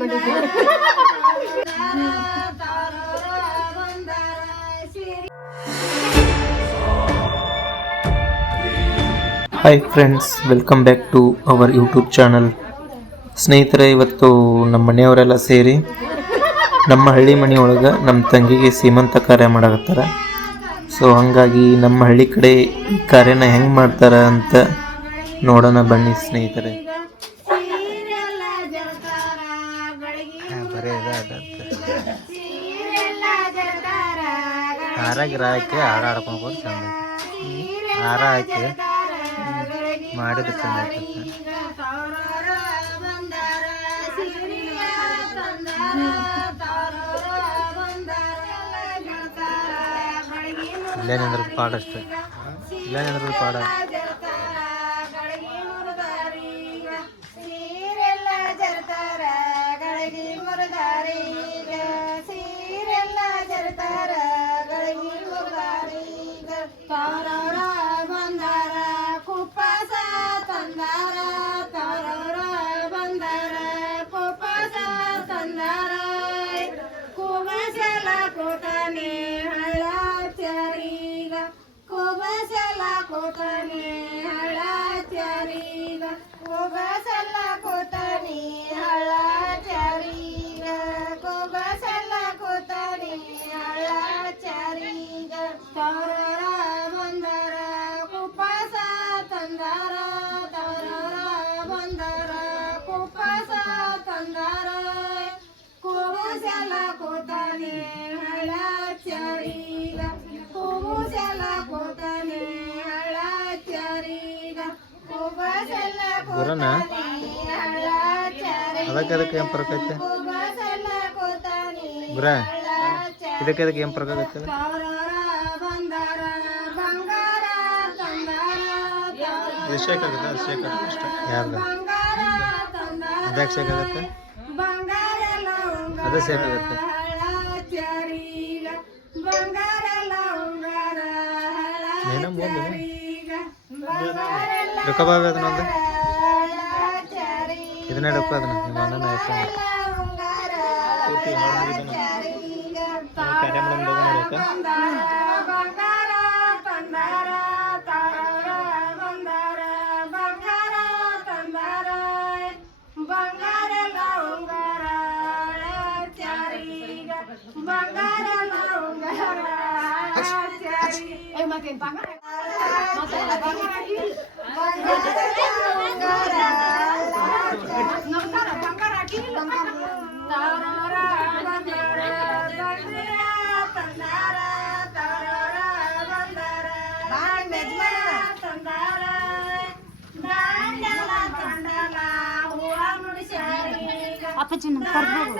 Hi friends, welcome back to our YouTube channel. ಸ್ನೇಹಿತರೆ, ಇವತ್ತು ನಮ್ಮ ಮನೆಯವರೆಲ್ಲ ಸೇರಿ ನಮ್ಮ ಹಳ್ಳಿ ಮನೆಯೊಳಗೆ ನಮ್ಮ ತಂಗಿಗೆ ಸೀಮಂತ ಕಾರ್ಯ ಮಾಡಕತ್ತಾರ. ಸೊ ಹಾಗಾಗಿ ನಮ್ಮ ಹಳ್ಳಿ ಕಡೆ ಈ ಕಾರ್ಯನ ಹೆಂಗೆ ಮಾಡ್ತಾರೆ ಅಂತ ನೋಡೋಣ ಬನ್ನಿ ಸ್ನೇಹಿತರೆ. ಹಾರಾಗಿ ಹಾಡು ಆಡ್ಕೊಂಡು ಚಂದ ಹಾರ ಹಾಕಿ ಮಾಡಿದ್ರೆ ಚಂದ ಆಗ್ತದೆ. ಇಲ್ಲೇನಂದ್ರೆ ಪಾಡ ಅಷ್ಟೇ, ಇಲ್ಲೇನಂದ್ರೆ ಪಾಡ. ಗುರನ ಅದಕ್ಕೆ ಏನು ಫರ್ಕ್ ಐತೆ ಗುರ? ಇದಕ್ಕೆ ಏನು ಫರ್ಕ್ ಆಗತ್ತೆ? ಇದು ಶೇಕ್ ಆಗುತ್ತೆ, ಅದು ಶೇಕ್ ಆಗುತ್ತೆ ಅಷ್ಟೇ. ಯಾರ್ದು ಅದ್ಯಾಕೆ ಶೇಕ್ ಆಗುತ್ತೆ? ಅದೇ ಶೇಕ್ ಆಗುತ್ತೆ. ನೀನು ಮುಂದೆ ರೊಕ್ಕ ಬಾವಿ ಅದನ್ನೊಂದು ಇದನ್ನೇ ರೊಕ್ಕ ಅದನ್ನ ನಿಮ್ಮ ಅಣ್ಣನ ಹೆಸರು ಪೂರ್ತಿ ಹಾಡು ಕಾರ್ಯ ಮಾಡೋದು ನೋಡೋಕೆ. ಅಪ್ಪಚಿನ ಕರ್ಬೋದು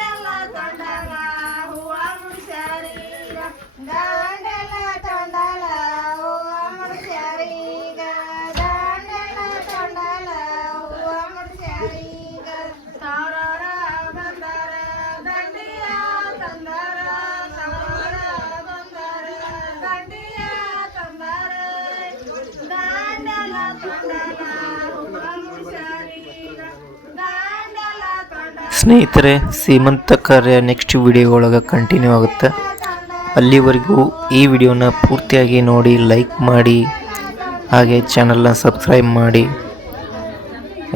ಸ್ನೇಹಿತರೆ, ಸೀಮಂತ ಕಾರ್ಯ ನೆಕ್ಸ್ಟ್ ವಿಡಿಯೋ ಒಳಗೆ ಕಂಟಿನ್ಯೂ ಆಗುತ್ತೆ. ಅಲ್ಲಿವರೆಗೂ ಈ ವಿಡಿಯೋನ ಪೂರ್ತಿಯಾಗಿ ನೋಡಿ, ಲೈಕ್ ಮಾಡಿ, ಹಾಗೆ ಚಾನಲ್ನ ಸಬ್ಸ್ಕ್ರೈಬ್ ಮಾಡಿ.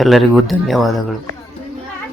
ಎಲ್ಲರಿಗೂ ಧನ್ಯವಾದಗಳು.